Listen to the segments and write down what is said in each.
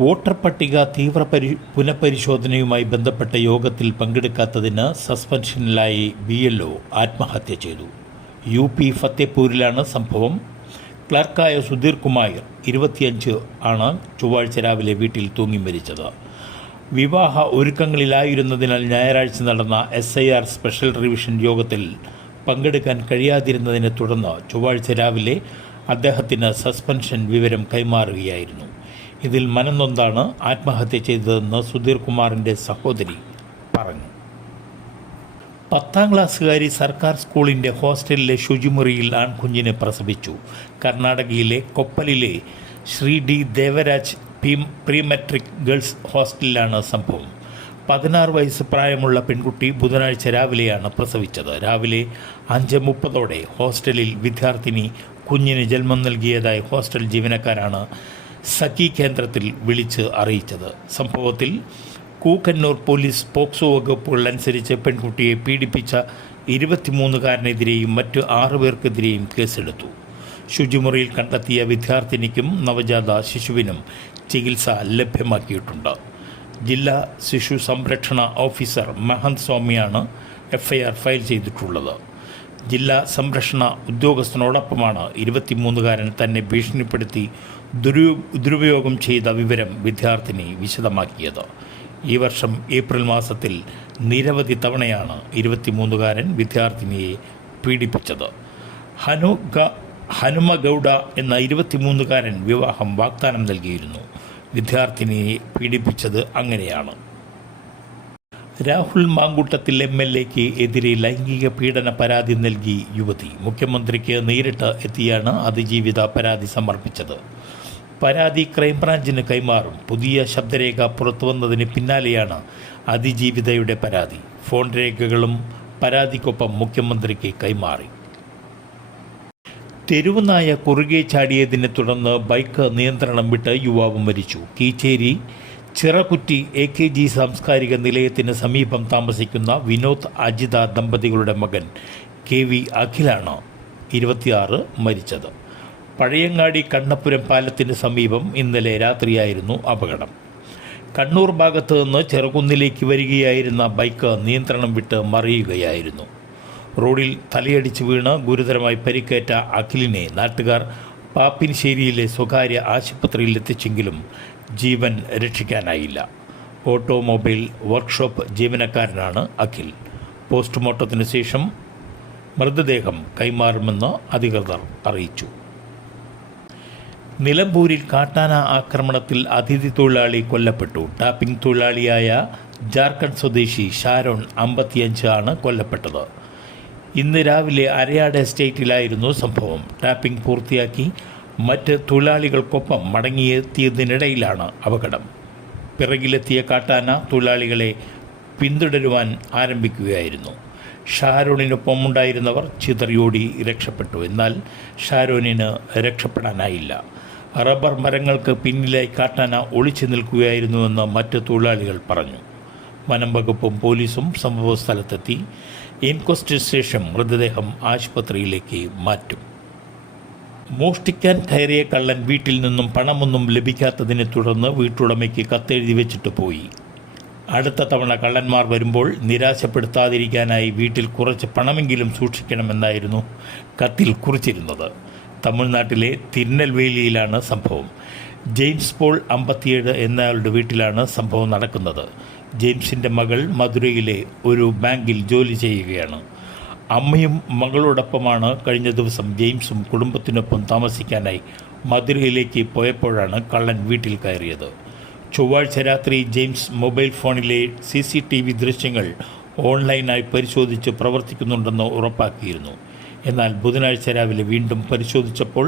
Voter പട്ടിക പുനഃപരിശോധനയുമായി ബന്ധപ്പെട്ട യോഗത്തിൽ പങ്കെടുക്കാത്തതിന് സസ്പെൻഷനിലായി BLO ആത്മഹത്യ ചെയ്തു. UP ഫത്തേപൂരിലാണ് സംഭവം. ക്ലർക്കായ സുധീർ കുമാർ 25 ആണ് ചൊവ്വാഴ്ച രാവിലെ വീട്ടിൽ തൂങ്ങി മരിച്ചത്. വിവാഹ ഒരുക്കങ്ങളിലായിരുന്നതിനാൽ ഞായറാഴ്ച നടന്ന SIR സ്പെഷ്യൽ റിവിഷൻ യോഗത്തിൽ പങ്കെടുക്കാൻ കഴിയാതിരുന്നതിനെ തുടർന്ന് ചൊവ്വാഴ്ച രാവിലെ അദ്ദേഹത്തിന് സസ്പെൻഷൻ വിവരം കൈമാറുകയായിരുന്നു. ഇതിൽ മനംനൊന്താണ് ആത്മഹത്യ ചെയ്തതെന്ന് സുധീർ കുമാറിൻ്റെ സഹോദരി പറഞ്ഞു. 10ാം ക്ലാസ്സുകാരി സർക്കാർ സ്കൂളിൻ്റെ ഹോസ്റ്റലിലെ ശുചിമുറിയിൽ ആൺകുഞ്ഞിനെ പ്രസവിച്ചു. കർണാടകയിലെ കൊപ്പലിലെ Shri D Devaraj prematric girls ഹോസ്റ്റലിലാണ് സംഭവം. 16 വയസ്സ് പ്രായമുള്ള പെൺകുട്ടി ബുധനാഴ്ച രാവിലെയാണ് പ്രസവിച്ചത്. രാവിലെ 5:30 ഹോസ്റ്റലിൽ വിദ്യാർത്ഥിനി കുഞ്ഞിന് ജന്മം നൽകിയതായി ഹോസ്റ്റൽ ജീവനക്കാരാണ് സഖി കേന്ദ്രത്തിൽ വിളിച്ച് അറിയിച്ചത്. സംഭവത്തിൽ കൂക്കന്നൂർ പോലീസ് പോക്സോ വകുപ്പുകൾ അനുസരിച്ച് പെൺകുട്ടിയെ പീഡിപ്പിച്ച 23കാരനെതിരെയും മറ്റ് 6 പേർക്കെതിരെയും കേസെടുത്തു. ശുചിമുറിയിൽ കണ്ടെത്തിയ വിദ്യാർത്ഥിനിക്കും നവജാത ശിശുവിനും ചികിത്സ ലഭ്യമാക്കിയിട്ടുണ്ട്. ജില്ലാ ശിശു സംരക്ഷണ ഓഫീസർ മഹന്ത് സ്വാമിയാണ് FIR ഫയൽ ചെയ്തിട്ടുള്ളത്. ജില്ലാ സംരക്ഷണ ഉദ്യോഗസ്ഥനോടൊപ്പമാണ് 23കാരൻ തന്നെ ഭീഷണിപ്പെടുത്തി ദുരുപയോഗം ചെയ്ത വിവരം വിദ്യാർത്ഥിനി വിശദമാക്കിയത്. ഈ വർഷം ഏപ്രിൽ മാസത്തിൽ നിരവധി തവണയാണ് 23കാരൻ വിദ്യാർത്ഥിനിയെ പീഡിപ്പിച്ചത്. ഹനുമഗൌഡ എന്ന 23കാരൻ വിവാഹം വാഗ്ദാനം നൽകിയിരുന്നു. വിദ്യാർത്ഥിനിയെ പീഡിപ്പിച്ചത് അങ്ങനെയാണ്. രാഹുൽ മാങ്കൂട്ടത്തിൽ MLAക്ക് എതിരെ ലൈംഗിക പീഡന പരാതി നൽകി യുവതി. മുഖ്യമന്ത്രിക്ക് നേരിട്ട് എത്തിയാണ് അതിജീവിത പരാതി സമർപ്പിച്ചത്. പരാതി ക്രൈംബ്രാഞ്ചിന് കൈമാറും. പുതിയ ശബ്ദരേഖ പുറത്തുവന്നതിന് പിന്നാലെയാണ് അതിജീവിതയുടെ പരാതി. ഫോൺ രേഖകളും പരാതിക്കൊപ്പം മുഖ്യമന്ത്രിക്ക് കൈമാറി. തെരുവുനായ കുറുകെ ചാടിയതിനെ തുടർന്ന് ബൈക്ക് നിയന്ത്രണം വിട്ട് യുവാവ് മരിച്ചു. കീച്ചേരി ചിറകുറ്റി AKG സാംസ്കാരിക നിലയത്തിന് സമീപം താമസിക്കുന്ന വിനോദ് അജിത ദമ്പതികളുടെ മകൻ KV അഖിലാണ് 26 മരിച്ചത്. പഴയങ്ങാടി കണ്ണപുരം പാലത്തിന് സമീപം ഇന്നലെ രാത്രിയായിരുന്നു അപകടം. കണ്ണൂർ ഭാഗത്ത് നിന്ന് ചെറുകുന്നിലേക്ക് വരികയായിരുന്ന ബൈക്ക് നിയന്ത്രണം വിട്ട് മറിയുകയായിരുന്നു. റോഡിൽ തലയടിച്ച് വീണ് ഗുരുതരമായി പരിക്കേറ്റ അഖിലിനെ നാട്ടുകാർ പാപ്പിനിശ്ശേരിയിലെ സ്വകാര്യ ആശുപത്രിയിൽ എത്തിച്ചെങ്കിലും ജീവൻ രക്ഷിക്കാനായില്ല. ഓട്ടോമൊബൈൽ വർക്ക്ഷോപ്പ് ജീവനക്കാരനാണ് അഖിൽ. പോസ്റ്റ്മോർട്ടത്തിന് ശേഷം മൃതദേഹം കൈമാറുമെന്ന് അധികൃതർ അറിയിച്ചു. നിലമ്പൂരിൽ കാട്ടാന ആക്രമണത്തിൽ അതിഥി തൊഴിലാളി കൊല്ലപ്പെട്ടു. ടാപ്പിംഗ് തൊഴിലാളിയായ ജാർഖണ്ഡ് സ്വദേശി ഷാരോൺ 55 ആണ് കൊല്ലപ്പെട്ടത്. ഇന്ന് രാവിലെ അരയാട് എസ്റ്റേറ്റിലായിരുന്നു സംഭവം. ടാപ്പിംഗ് പൂർത്തിയാക്കി മറ്റ് തൊഴിലാളികൾക്കൊപ്പം മടങ്ങിയെത്തിയതിനിടയിലാണ് അപകടം. പിറകിലെത്തിയ കാട്ടാന തൊഴിലാളികളെ പിന്തുടരുവാൻ ആരംഭിക്കുകയായിരുന്നു. ഷാരോണിനൊപ്പമുണ്ടായിരുന്നവർ ചിതറിയോടി രക്ഷപ്പെട്ടു. എന്നാൽ ഷാരോണിന് രക്ഷപ്പെടാനായില്ല. റബ്ബർ മരങ്ങൾക്ക് പിന്നിലായി കാട്ടാന ഒളിച്ചു നിൽക്കുകയായിരുന്നുവെന്ന് മറ്റ് തൊഴിലാളികൾ പറഞ്ഞു. വനം വകുപ്പും പോലീസും സംഭവസ്ഥലത്തെത്തി. ഇൻക്വസ്റ്റിന് ശേഷം മൃതദേഹം ആശുപത്രിയിലേക്ക് മാറ്റും. മോഷ്ടിക്കാൻ കയറിയ കള്ളൻ വീട്ടിൽ നിന്നും പണമൊന്നും ലഭിക്കാത്തതിനെ തുടർന്ന് വീട്ടുടമയ്ക്ക് കത്തെഴുതി വെച്ചിട്ട് പോയി. അടുത്ത തവണ കള്ളന്മാർ വരുമ്പോൾ നിരാശപ്പെടുത്താതിരിക്കാനായി വീട്ടിൽ കുറച്ച് പണമെങ്കിലും സൂക്ഷിക്കണമെന്നായിരുന്നു കത്തിൽ കുറിച്ചിരുന്നത്. തമിഴ്നാട്ടിലെ തിരുനെൽവേലിയിലാണ് സംഭവം. ജെയിംസ് പോൾ 57 എന്നയാളുടെ വീട്ടിലാണ് സംഭവം നടക്കുന്നത്. ജെയിംസിൻ്റെ മകൾ മധുരയിലെ ഒരു ബാങ്കിൽ ജോലി ചെയ്യുകയാണ്. അമ്മയും മകളോടൊപ്പമാണ് കഴിഞ്ഞ ദിവസം ജെയിംസും കുടുംബത്തിനൊപ്പം താമസിക്കാനായി മധുരയിലേക്ക് പോയപ്പോഴാണ് കള്ളൻ വീട്ടിൽ കയറിയത്. ചൊവ്വാഴ്ച രാത്രി ജെയിംസ് മൊബൈൽ ഫോണിലെ CCTV ദൃശ്യങ്ങൾ ഓൺലൈനായി പരിശോധിച്ച് പ്രവർത്തിക്കുന്നുണ്ടെന്ന് ഉറപ്പാക്കിയിരുന്നു. എന്നാൽ ബുധനാഴ്ച രാവിലെ വീണ്ടും പരിശോധിച്ചപ്പോൾ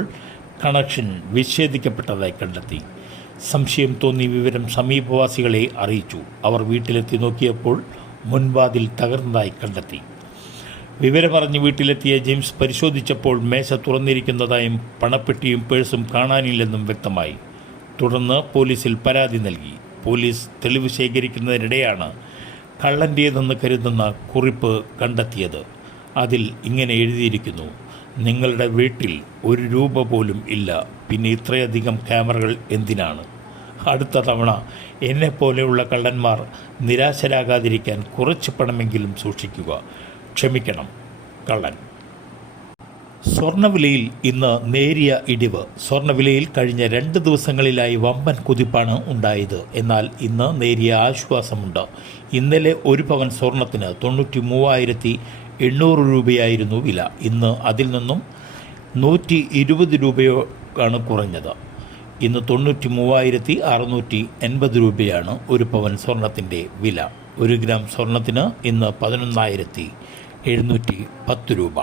കണക്ഷൻ വിച്ഛേദിക്കപ്പെട്ടതായി കണ്ടെത്തി. സംശയം തോന്നിയ വിവരം സമീപവാസികളെ അറിയിച്ചു. അവർ വീട്ടിലെത്തി നോക്കിയപ്പോൾ മുൻവാതിൽ തകർന്നതായി കണ്ടെത്തി. വിവരമറിഞ്ഞ് വീട്ടിലെത്തിയ ജെയിംസ് പരിശോധിച്ചപ്പോൾ മേശ തുറന്നിരിക്കുന്നതായും പണപ്പെട്ടിയും പേഴ്സും കാണാനില്ലെന്നും വ്യക്തമായി. തുടർന്ന് പോലീസിൽ പരാതി നൽകി. പോലീസ് തെളിവ് ശേഖരിക്കുന്നതിനിടെയാണ് കള്ളൻ്റേതെന്ന് കരുതുന്ന കുറിപ്പ് കണ്ടെത്തിയത്. അതിൽ ഇങ്ങനെ എഴുതിയിരിക്കുന്നു: നിങ്ങളുടെ വീട്ടിൽ 1 രൂപ പോലും ഇല്ല, പിന്നെ ഇത്രയധികം ക്യാമറകൾ എന്തിനാണ്? അടുത്ത തവണ എന്നെപ്പോലെയുള്ള കള്ളന്മാർ നിരാശരാകാതിരിക്കാൻ കുറച്ച് പണമെങ്കിലും സൂക്ഷിക്കുക. ക്ഷമിക്കണം കള്ളൻ. സ്വർണ്ണവിലയിൽ ഇന്ന് നേരിയ ഇടിവ്. സ്വർണ്ണവിലയിൽ കഴിഞ്ഞ 2 ദിവസങ്ങളിലായി വമ്പൻ കുതിപ്പാണ് ഉണ്ടായത്. എന്നാൽ ഇന്ന് നേരിയ ആശ്വാസമുണ്ട്. ഇന്നലെ 1 പവൻ സ്വർണത്തിന് 93,800 രൂപയായിരുന്നു വില. ഇന്ന് അതിൽ നിന്നും 120 രൂപയാണ് കുറഞ്ഞത്. ഇന്ന് 93,680 രൂപയാണ് 1 പവൻ സ്വർണത്തിൻ്റെ വില. 1 ഗ്രാം സ്വർണത്തിന് ഇന്ന് 11,710 രൂപ.